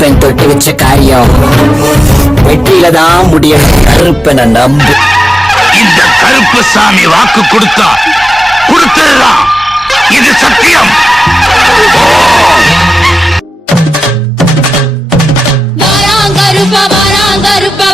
கருப்பன் தொட்டு வச்ச காரியம் வெற்றியில தான் முடியணும். கருப்பனை நம்பு. இந்த கருப்பு சாமி வாக்கு கொடுத்தா கொடுத்ததுதான். இது சத்தியம். கருப்பா